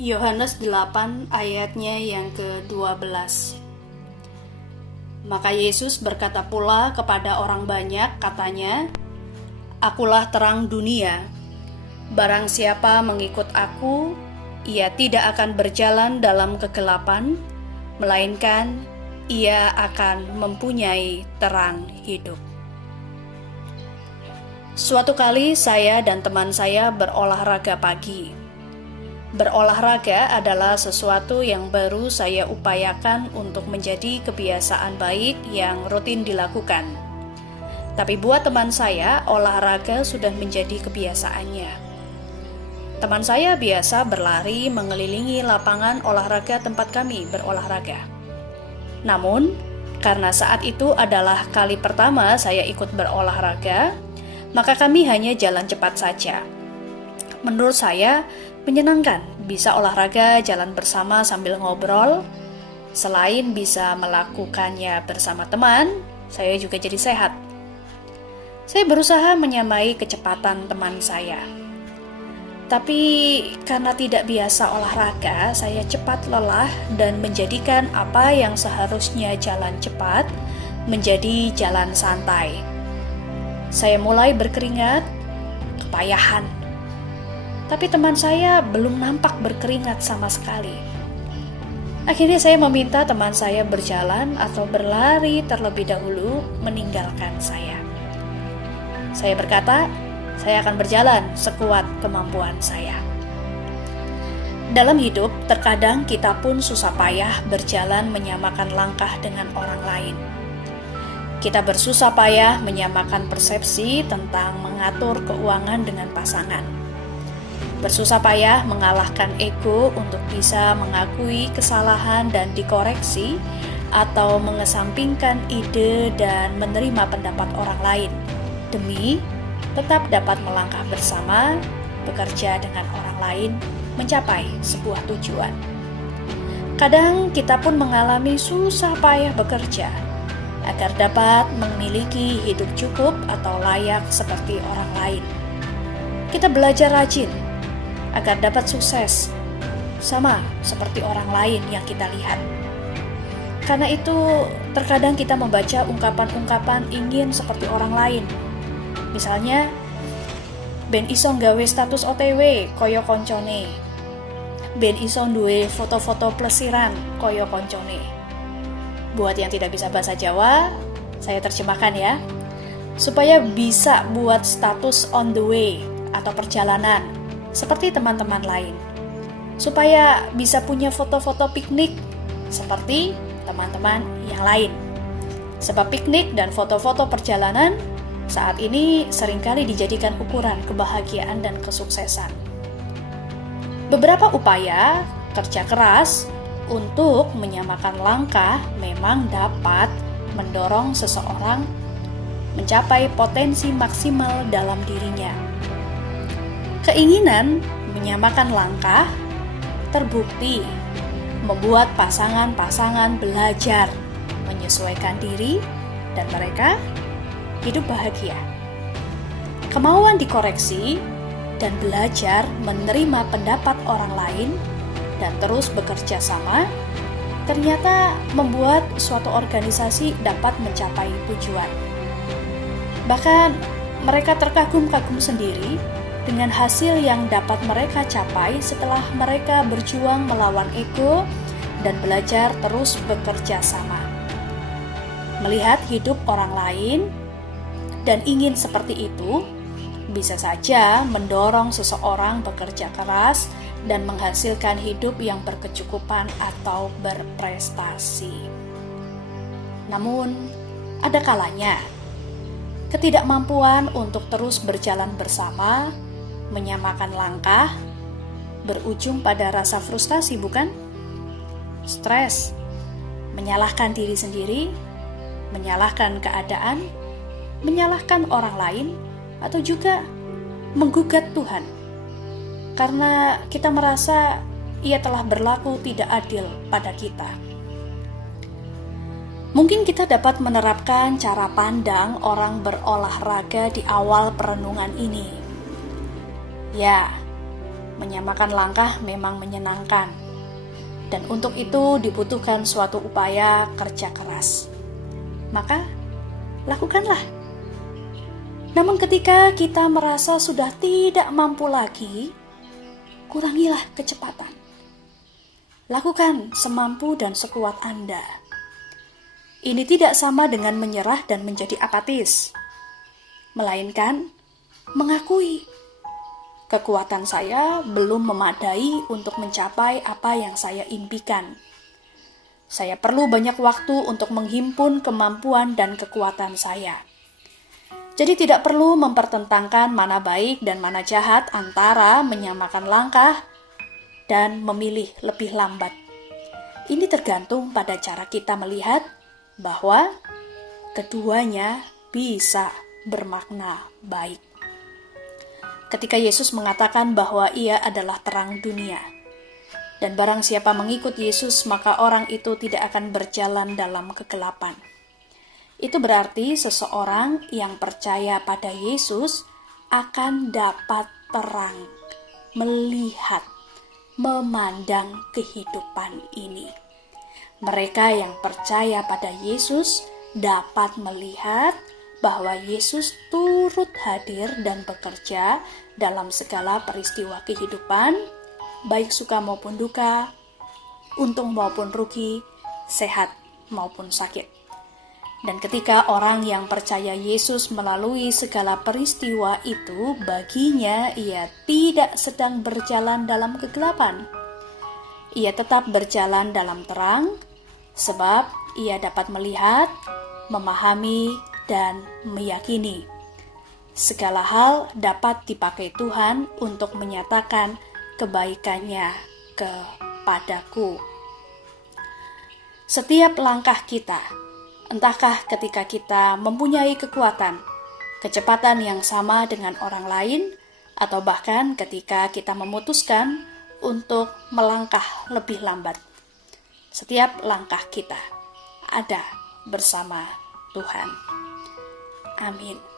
Yohanes 8 ayatnya yang ke-12. Maka Yesus berkata pula kepada orang banyak, katanya, "Akulah terang dunia. Barang siapa mengikut aku, ia tidak akan berjalan dalam kegelapan, melainkan ia akan mempunyai terang hidup." Suatu kali saya dan teman saya berolahraga pagi. Berolahraga adalah sesuatu yang baru saya upayakan untuk menjadi kebiasaan baik yang rutin dilakukan. Tapi buat teman saya, olahraga sudah menjadi kebiasaannya. Teman saya biasa berlari mengelilingi lapangan olahraga tempat kami berolahraga. Namun, karena saat itu adalah kali pertama saya ikut berolahraga, maka kami hanya jalan cepat saja. Menurut saya, menyenangkan bisa olahraga jalan bersama sambil ngobrol. Selain bisa melakukannya bersama teman, saya juga jadi sehat. Saya berusaha menyamai kecepatan teman saya. Tapi karena tidak biasa olahraga, saya cepat lelah dan menjadikan apa yang seharusnya jalan cepat menjadi jalan santai. Saya mulai berkeringat, kepayahan. Tapi teman saya belum nampak berkeringat sama sekali. Akhirnya saya meminta teman saya berjalan atau berlari terlebih dahulu meninggalkan saya. Saya berkata, saya akan berjalan sekuat kemampuan saya. Dalam hidup, terkadang kita pun susah payah berjalan menyamakan langkah dengan orang lain. Kita bersusah payah menyamakan persepsi tentang mengatur keuangan dengan pasangan. Bersusah payah mengalahkan ego untuk bisa mengakui kesalahan dan dikoreksi, atau mengesampingkan ide dan menerima pendapat orang lain, demi tetap dapat melangkah bersama, bekerja dengan orang lain, mencapai sebuah tujuan. Kadang kita pun mengalami susah payah bekerja, agar dapat memiliki hidup cukup atau layak seperti orang lain. Kita belajar rajin, agar dapat sukses, sama seperti orang lain yang kita lihat. Karena itu, terkadang kita membaca ungkapan-ungkapan ingin seperti orang lain. Misalnya, ben iso nggawe status OTW kaya koncone. Ben iso duwe foto-foto plesiran kaya koncone. Buat yang tidak bisa bahasa Jawa, saya terjemahkan ya. Supaya bisa buat status on the way atau perjalanan seperti teman-teman lain, supaya bisa punya foto-foto piknik seperti teman-teman yang lain. Sebab piknik dan foto-foto perjalanan saat ini seringkali dijadikan ukuran kebahagiaan dan kesuksesan. Beberapa upaya kerja keras untuk menyamakan langkah memang dapat mendorong seseorang mencapai potensi maksimal dalam dirinya. Keinginan menyamakan langkah terbukti membuat pasangan-pasangan belajar menyesuaikan diri dan mereka hidup bahagia. Kemauan dikoreksi dan belajar menerima pendapat orang lain dan terus bekerja sama ternyata membuat suatu organisasi dapat mencapai tujuan. Bahkan mereka terkagum-kagum sendiri dengan hasil yang dapat mereka capai setelah mereka berjuang melawan ego dan belajar terus bekerja sama. Melihat hidup orang lain dan ingin seperti itu, bisa saja mendorong seseorang bekerja keras dan menghasilkan hidup yang berkecukupan atau berprestasi. Namun, ada kalanya ketidakmampuan untuk terus berjalan bersama, menyamakan langkah, berujung pada rasa frustasi, bukan? Stres, menyalahkan diri sendiri, menyalahkan keadaan, menyalahkan orang lain, atau juga menggugat Tuhan. Karena kita merasa Ia telah berlaku tidak adil pada kita. Mungkin kita dapat menerapkan cara pandang orang berolahraga di awal perenungan ini. Ya, Menyamakan langkah memang menyenangkan, dan untuk itu dibutuhkan suatu upaya kerja keras. Maka, lakukanlah. Namun ketika kita merasa sudah tidak mampu lagi, kurangilah kecepatan. Lakukan semampu dan sekuat Anda. Ini tidak sama dengan menyerah dan menjadi apatis, melainkan mengakui kekuatan saya belum memadai untuk mencapai apa yang saya impikan. Saya perlu banyak waktu untuk menghimpun kemampuan dan kekuatan saya. Jadi tidak perlu mempertentangkan mana baik dan mana jahat antara menyamakan langkah dan memilih lebih lambat. Ini tergantung pada cara kita melihat bahwa keduanya bisa bermakna baik. Ketika Yesus mengatakan bahwa Ia adalah terang dunia, dan barang siapa mengikut Yesus, maka orang itu tidak akan berjalan dalam kegelapan. Itu berarti seseorang yang percaya pada Yesus akan dapat terang, melihat, memandang kehidupan ini. Mereka yang percaya pada Yesus dapat melihat bahwa Yesus turut hadir dan bekerja dalam segala peristiwa kehidupan, baik suka maupun duka, untung maupun rugi, sehat maupun sakit. Dan ketika orang yang percaya Yesus melalui segala peristiwa itu, baginya ia tidak sedang berjalan dalam kegelapan. Ia tetap berjalan dalam terang, sebab ia dapat melihat, memahami, dan meyakini segala hal dapat dipakai Tuhan untuk menyatakan kebaikannya kepadaku. Setiap langkah kita, entahkah ketika kita mempunyai kekuatan, kecepatan yang sama dengan orang lain, atau bahkan ketika kita memutuskan untuk melangkah lebih lambat, setiap langkah kita ada bersama Tuhan. Amin.